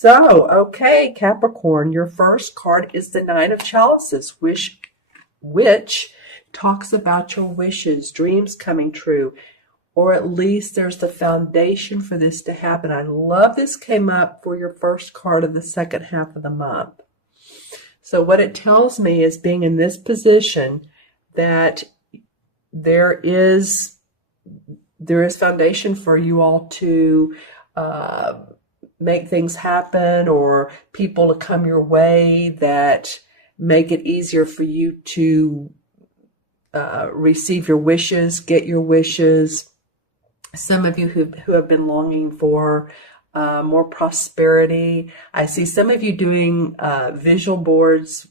So, okay, Capricorn, your first card is the Nine of Chalices, which talks about your wishes, dreams coming true, or at least there's the foundation for this to happen. I love this came up for your first card of the second half of the month. So what it tells me is, being in this position, that there is foundation for you all to make things happen, or people to come your way that make it easier for you to receive your wishes, get your wishes. Some of you who have been longing for more prosperity. I see some of you doing visual boards,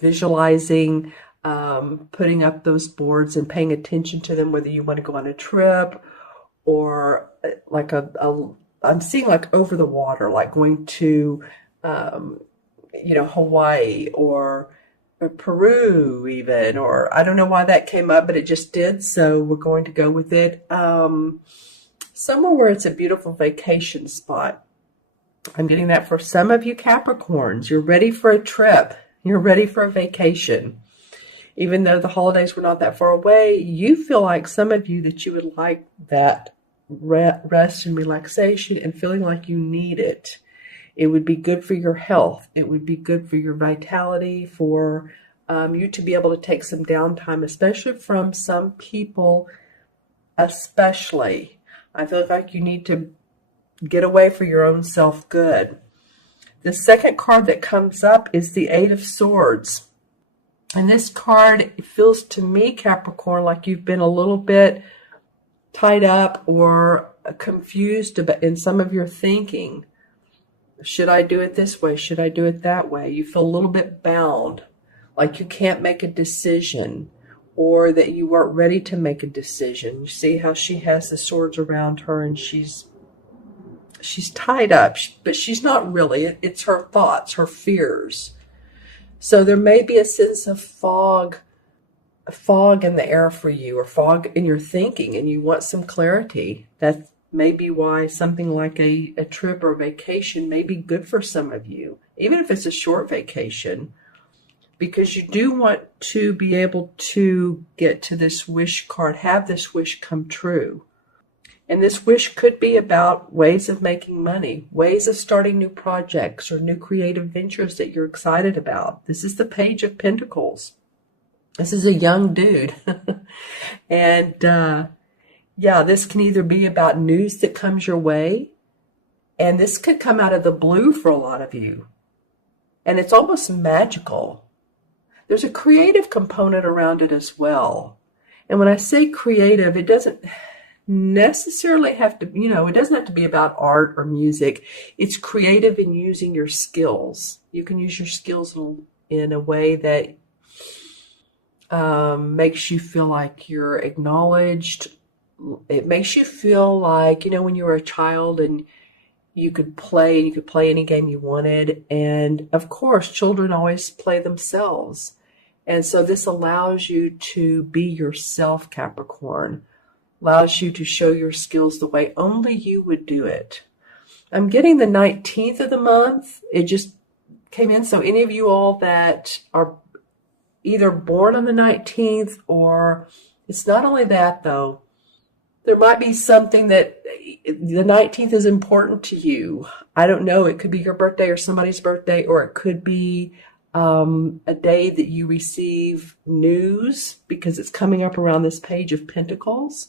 visualizing, putting up those boards and paying attention to them, whether you want to go on a trip or like I'm seeing like over the water, like going to, Hawaii or Peru even, or I don't know why that came up, but it just did. So we're going to go with it. Somewhere where it's a beautiful vacation spot. I'm getting that for some of you Capricorns. You're ready for a trip. You're ready for a vacation. Even though the holidays were not that far away, you feel like, some of you, that you would like that rest and relaxation and feeling like you need it. It would be good for your health. It would be good for your vitality, for you to be able to take some downtime, especially from some people, especially. I feel like you need to get away for your own self-good. The second card that comes up is the Eight of Swords. And this card feels to me, Capricorn, like you've been a little bit tied up or confused in some of your thinking. Should I do it this way? Should I do it that way? You feel a little bit bound, like you can't make a decision, or that you weren't ready to make a decision. You see how she has the swords around her and she's tied up, but she's not really. It's her thoughts, her fears. So there may be a sense of fog in the air for you, or fog in your thinking, and you want some clarity. That may be why something like a trip or vacation may be good for some of you, even if it's a short vacation, because you do want to be able to get to this wish card, have this wish come true. And this wish could be about ways of making money, ways of starting new projects or new creative ventures that you're excited about. This is the Page of Pentacles. This is a young dude. And this can either be about news that comes your way, and this could come out of the blue for a lot of you. And it's almost magical. There's a creative component around it as well. And when I say creative, it doesn't necessarily have to, it doesn't have to be about art or music. It's creative in using your skills. You can use your skills in a way that makes you feel like you're acknowledged. It makes you feel like, when you were a child and you could play any game you wanted. And of course, children always play themselves. And so this allows you to be yourself, Capricorn. Allows you to show your skills the way only you would do it. I'm getting the 19th of the month. It just came in. So any of you all that are either born on the 19th, or it's not only that though, there might be something that the 19th is important to you. I don't know. It could be your birthday or somebody's birthday, or it could be a day that you receive news, because it's coming up around this Page of Pentacles.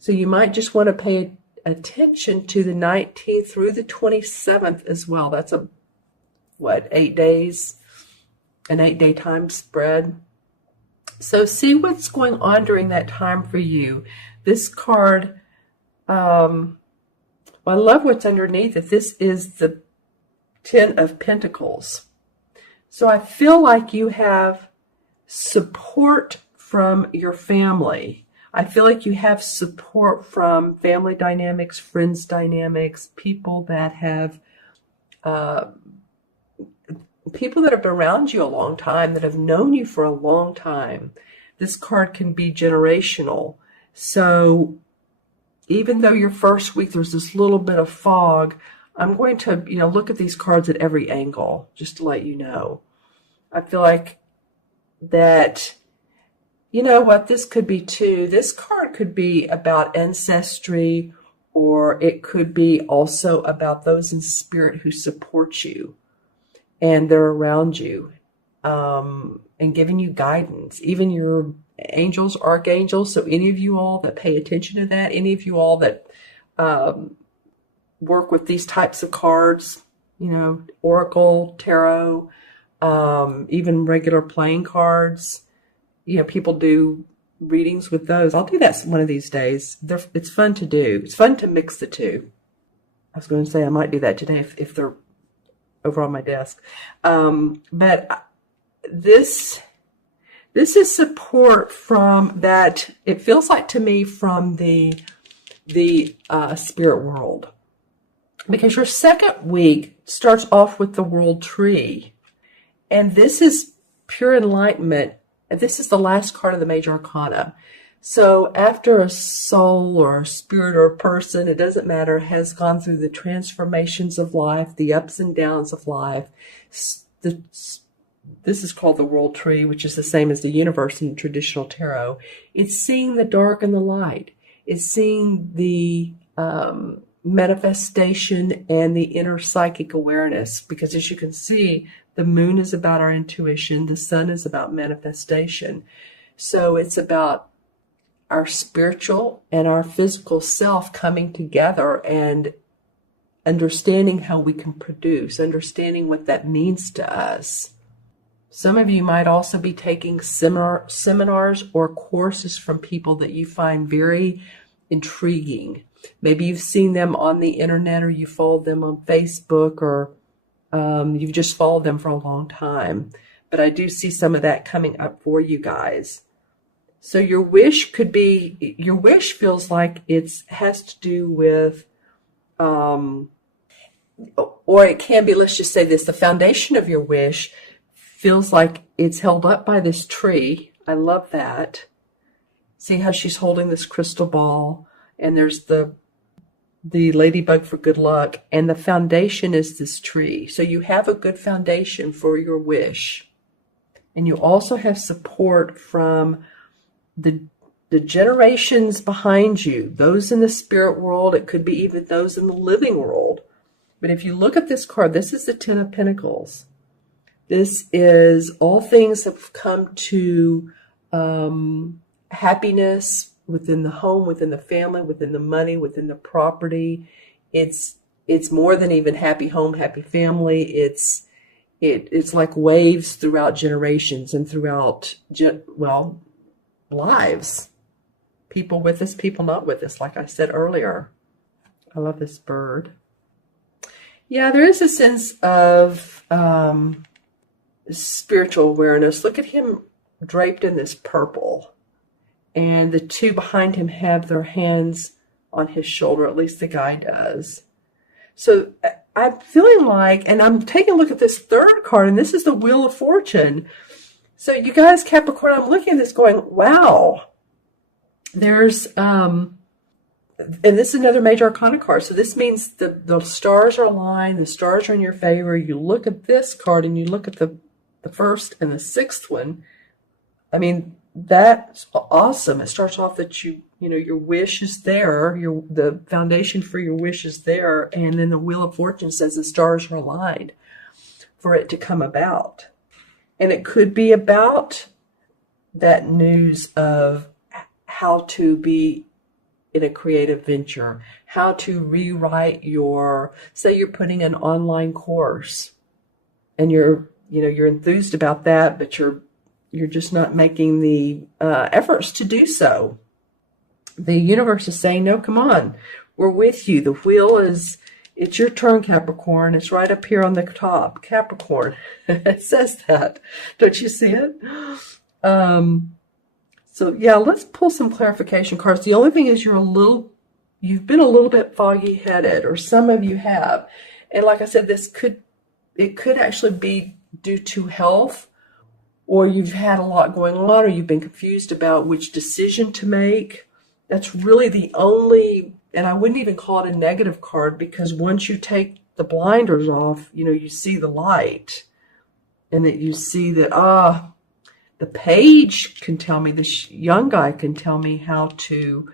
So you might just want to pay attention to the 19th through the 27th as well. That's 8 days, an 8-day time spread. So see what's going on during that time for you. This card, I love what's underneath it. This is the Ten of Pentacles. So I feel like you have support from your family. I feel like you have support from family dynamics, friends dynamics, people that have been around you a long time, that have known you for a long time. This card can be generational. So even though your first week there's this little bit of fog, I'm going to, look at these cards at every angle, just to let you know. I feel like that, you know what, this could be too. This card could be about ancestry, or it could be also about those in spirit who support you and they're around you, and giving you guidance, even your angels, archangels. So any of you all that pay attention to that, any of you all that work with these types of cards, oracle, tarot, even regular playing cards, people do readings with those. I'll do that one of these days. It's fun to do. It's fun to mix the two. I was going to say I might do that today if they're over on my desk. But this is support from that. It feels like to me from the spirit world, because your second week starts off with the world tree, and this is pure enlightenment. This is the last card of the major arcana. So after a soul or a spirit or a person, it doesn't matter, has gone through the transformations of life, the ups and downs of life, this is called the world tree, which is the same as the universe in traditional tarot. It's seeing the dark and the light. It's seeing the manifestation and the inner psychic awareness, because as you can see, the moon is about our intuition. The sun is about manifestation. So it's about our spiritual and our physical self coming together and understanding how we can produce, understanding what that means to us. Some of you might also be taking seminars or courses from people that you find very intriguing. Maybe you've seen them on the internet, or you followed them on Facebook, or you've just followed them for a long time. But I do see some of that coming up for you guys. So your wish feels like it has to do with, or it can be, let's just say this, the foundation of your wish feels like it's held up by this tree. I love that. See how she's holding this crystal ball, and there's the ladybug for good luck, and the foundation is this tree. So you have a good foundation for your wish. And you also have support from the generations behind you, those in the spirit world. It could be even those in the living world. But if you look at this card, this is the Ten of Pentacles. This is all things have come to happiness within the home, within the family, within the money, within the property. It's more than even happy home, happy family. It's like waves throughout generations and throughout, lives. People with us, people not with us, like I said earlier. I love this bird. Yeah, there is a sense of spiritual awareness. Look at him draped in this purple. And the two behind him have their hands on his shoulder, at least the guy does. So I'm feeling like, and I'm taking a look at this third card, and this is the Wheel of Fortune. So you guys, Capricorn, I'm looking at this going, wow. There's, and this is another major arcana card. So this means the stars are aligned, the stars are in your favor. You look at this card and you look at the first and the sixth one. I mean, that's awesome. It starts off that your wish is there, the foundation for your wish is there, and then the Wheel of Fortune says the stars are aligned for it to come about. And it could be about that news of how to be in a creative venture, how to rewrite say you're putting an online course and you're enthused about that, but you're just not making the efforts to do so. The universe is saying, no, come on, we're with you. The wheel it's your turn, Capricorn. It's right up here on the top, Capricorn. It says that. Don't you see it? So yeah, let's pull some clarification cards. The only thing is you've been a little bit foggy headed, or some of you have. And like I said, it could actually be due to health, or you've had a lot going on, or you've been confused about which decision to make. That's really the only, and I wouldn't even call it a negative card, because once you take the blinders off, you see the light, and that you see that, the page can tell me, this young guy can tell me how to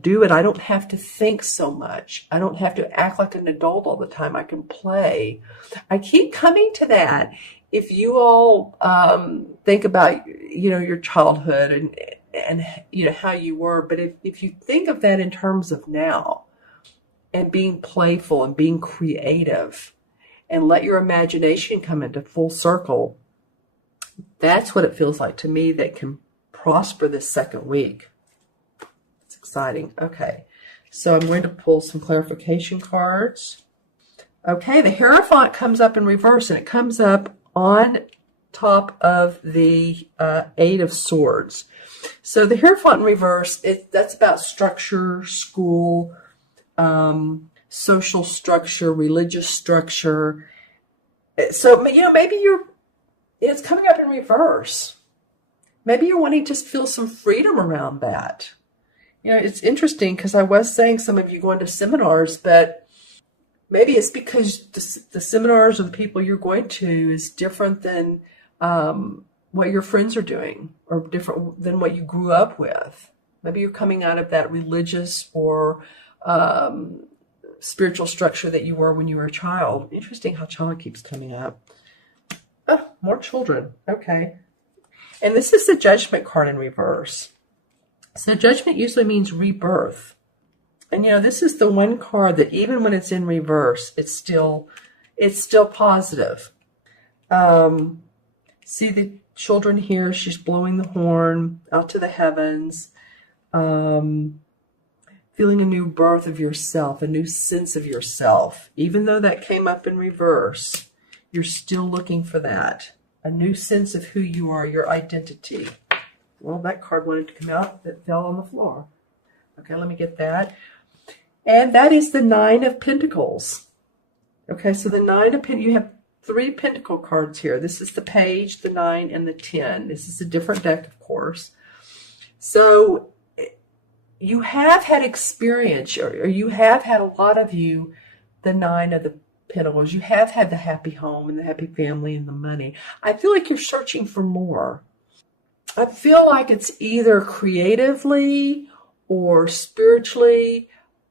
do it. I don't have to think so much. I don't have to act like an adult all the time. I can play. I keep coming to that. If you all think about, your childhood and how you were, but if you think of that in terms of now and being playful and being creative and let your imagination come into full circle, that's what it feels like to me that can prosper this second week. It's exciting. Okay, so I'm going to pull some clarification cards. Okay, the Hierophant comes up in reverse, and it comes up on top of the Eight of Swords. So the Hierophant in reverse, that's about structure, school, social structure, religious structure. So, maybe it's coming up in reverse. Maybe you're wanting to feel some freedom around that. It's interesting because I was saying some of you going to seminars, but maybe it's because the seminars or the people you're going to is different than what your friends are doing, or different than what you grew up with. Maybe you're coming out of that religious or spiritual structure that you were when you were a child. Interesting how child keeps coming up. Oh, more children. Okay. And this is the Judgment card in reverse. So Judgment usually means rebirth. And this is the one card that even when it's in reverse, it's still positive. See the children here, she's blowing the horn out to the heavens, feeling a new birth of yourself, a new sense of yourself. Even though that came up in reverse, you're still looking for that. A new sense of who you are, your identity. Well, that card wanted to come out. That fell on the floor. Okay, let me get that. And that is the Nine of Pentacles. Okay, so the Nine of Pentacles, you have 3 Pentacle cards here. This is the Page, the 9, and the 10. This is a different deck, of course. So you have had experience, or you have had, a lot of you, the 9 of the Pentacles. You have had the happy home and the happy family and the money. I feel like you're searching for more. I feel like it's either creatively or spiritually,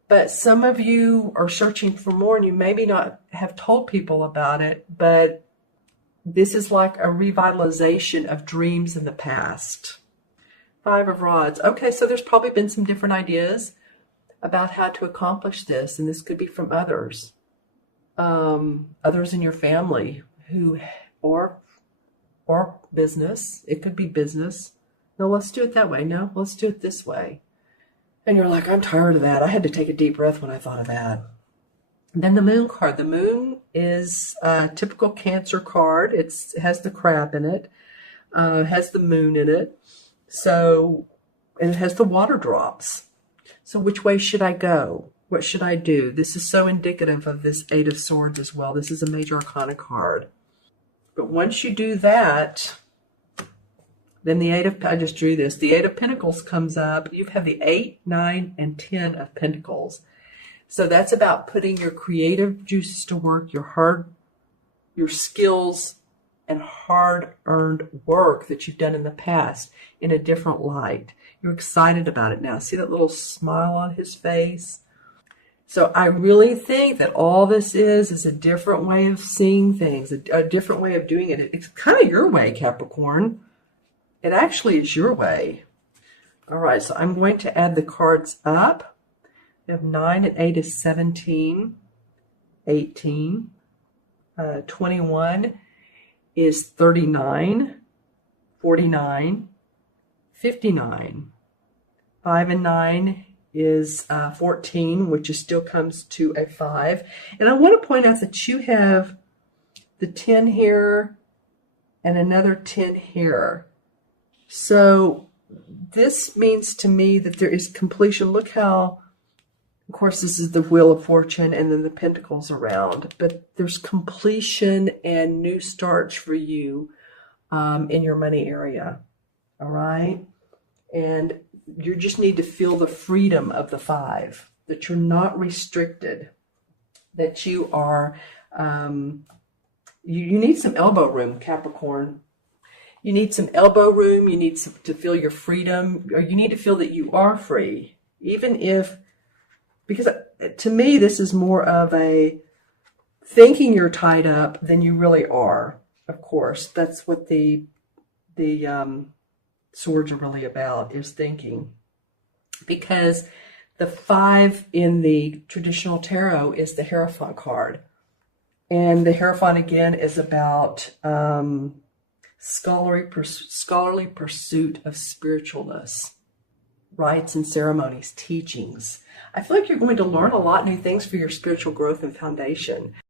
but some of you are searching for more, and you maybe not have told people about it, but this is like a revitalization of dreams in the past. 5 of Rods. Okay, so there's probably been some different ideas about how to accomplish this, and this could be from others. Others in your family or business. It could be business. No, let's do it that way. No, let's do it this way. And you're like, I'm tired of that. I had to take a deep breath when I thought of that. And then the Moon card. The Moon is a typical Cancer card. It has the crab in it. It has the moon in it. So, and it has the water drops. So which way should I go? What should I do? This is so indicative of this Eight of Swords as well. This is a major arcana card. But once you do that, then I just drew this. The 8 of Pentacles comes up. You have the 8, 9, and 10 of Pentacles. So that's about putting your creative juices to work, your skills and hard-earned work that you've done in the past in a different light. You're excited about it now. See that little smile on his face? So I really think that all this is a different way of seeing things, a different way of doing it. It's kind of your way, Capricorn. It actually is your way. All right, so I'm going to add the cards up. We have 9 and 8 is 17, 18, 21 is 39, 49, 59, 5 and 9 is 14, which still comes to a 5. And I want to point out that you have the 10 here and another 10 here. So this means to me that there is completion. Look how, of course, this is the Wheel of Fortune and then the Pentacles around, but there's completion and new starts for you in your money area. All right. And you just need to feel the freedom of the 5, that you're not restricted, that you are, you need some elbow room, Capricorn. You need some elbow room. You need to feel your freedom, or you need to feel that you are free, even if, because to me, this is more of a thinking you're tied up than you really are. Of course, that's what the swords are really about, is thinking. Because the 5 in the traditional tarot is the Hierophant card. And the Hierophant, again, is about scholarly pursuit of spiritualness, rites and ceremonies, teachings. I feel like you're going to learn a lot new things for your spiritual growth and foundation.